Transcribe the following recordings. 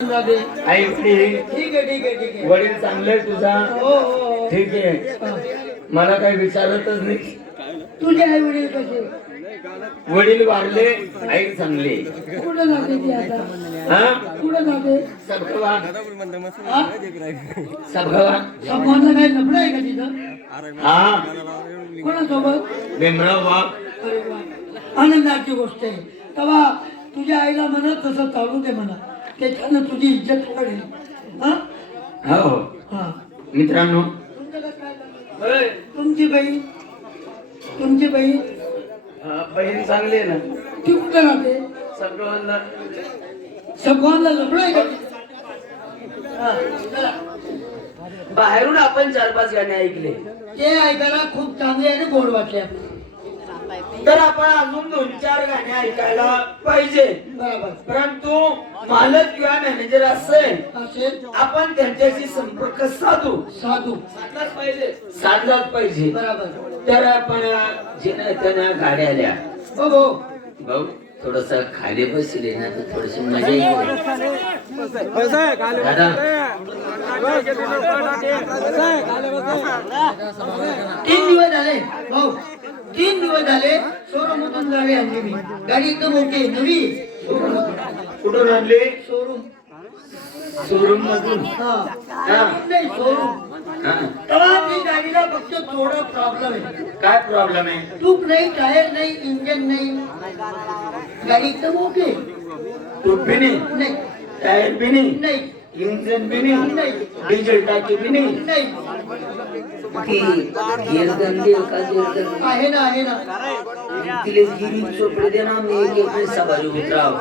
आई वडील ठीक आहे ठीक आहे ठीक आहे वडील चांगले तुझा. हो हो ठीक आहे. मला काही विचारतच नाही. तुझे आई वडील कसे वडील वारले आई चांगली कुठं जाते ती आता हा? कुठं जाते हा? काही आहे का तिथं हा कोणासोबत भीमराव बाप. अरे वा. आनंदाची गोष्ट आहे. तेव्हा तुझ्या आईला म्हणत तसं चालू दे म्हणा. त्याच्यानं तुझी इज्जत वाढेल. हा? हो हा. मित्रांनो. तुमचं चाललंय? तुमची बहीण? तुमची बहीण? हा, बहीण चांगली आहे ना. ती कुठं राहते? सबगवांना सगळ्यांना लफडं आहे का? हा, चला. बाहेरून आपण चार पाच गाणे ऐकले. ते ऐकायला खूप चांगले आणि गोड वाटले आपल्याला. तर आपण अजून दोन चार गाणे ऐकायला पाहिजे बरोबर परंतु मालक किंवा मॅनेजर असेल आपण त्यांच्याशी संपर्क साधू साधू साधलाच पाहिजे साधलाच पाहिजे बरोबर तर आपण जेना त्यांना गाड्या आल्या हो हो भाऊ थोडस खाली बसले ना तर थोडीशी मजा येईल दादा तीन दिवस झाले भाऊ तीन दिवस झाले शोरूममधून गाडी आणली मी. गाडी एकदम ओके नवी. शोरूम कुठून आणले? शोरूम. शोरूम मधून. नाही शोरूम. तेव्हा ती गाडीला फक्त थोडा प्रॉब्लेम आहे. काय प्रॉब्लेम आहे? ट्यूब नाही टायर नाही इंजन नाही. गाडी एकदम ओके टूप बी नाही? टायर बी नाही? नाही. इंजन बी नाही? डिझेल टाकी बी नाही. नाही ती गिअर गंदी का गिअर गंदी आहे ना आहे ना. तिले गिरी चोपडे दे ना मी एक एक पैसा बाजू उतराव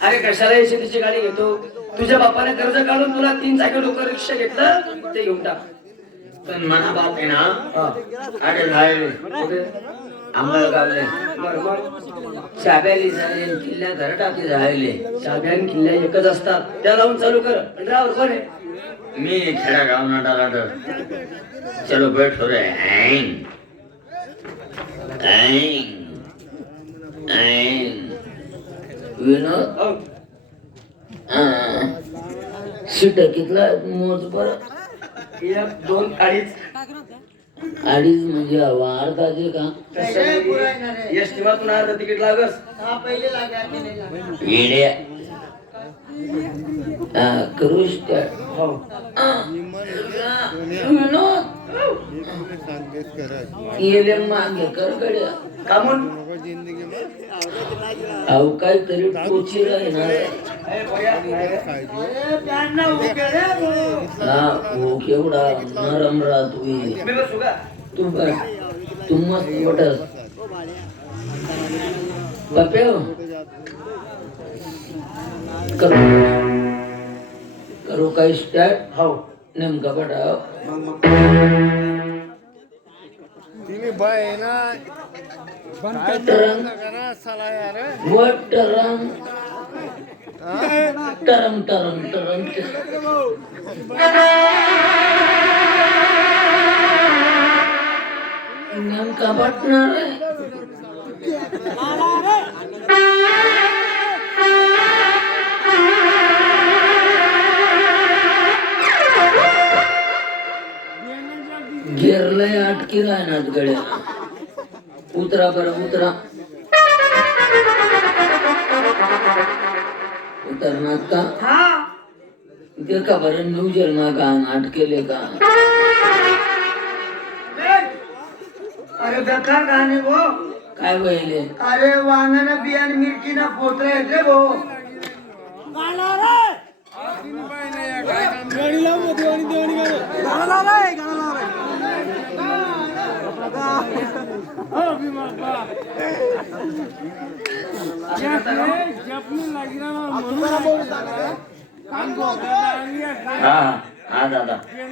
अरे कशाला येशील तिची गाडी घेतो? तुझ्या बापाने कर्ज काढून तुला तीन चाकी डोकर रिक्षा घेतलं ते घेऊन टाक. पण मना बाप आहे ना अरे आम्हाला गावले चाब्याली झाले किल्ल्या घर टाकी राहिले चाब्यान किल्ल्या एकच असतात. त्या लावून चालू कर. ड्रायव्हर कोण आहे? मी खेडा गाव ना डाला चलो बैठो रे. ऐंग ऐंग ऐंग विनोद? हो. सीट कितला मोज बर एक दोन अडीच. अडीच म्हणजे का? एस टीमातून अर्ध तिकीट लागस पहिले लागे आता नाही लागत. येड्या हा, करूस का मागे का अहो टोची राहणार हा हो केवढा नरम राहतो तू बघ तू मस्त मोठस बाप्या हो. करू. करू काही स्टार्ट हो नेमका बटा ભાઈ કોટરમ કોટરમ ટરમ ટરમ ટરમ નામ કાપટનાર गिरलंय अटकी राहणार गड्या उतरा बरं उतरा उतरणार का हा ते का बरं न्यूजर ना का अटकेले का अरे बेकार गाणे काय वहिले अरे वांगण बियाण मिरची ना पोत्र आहेत रे हा हा दादा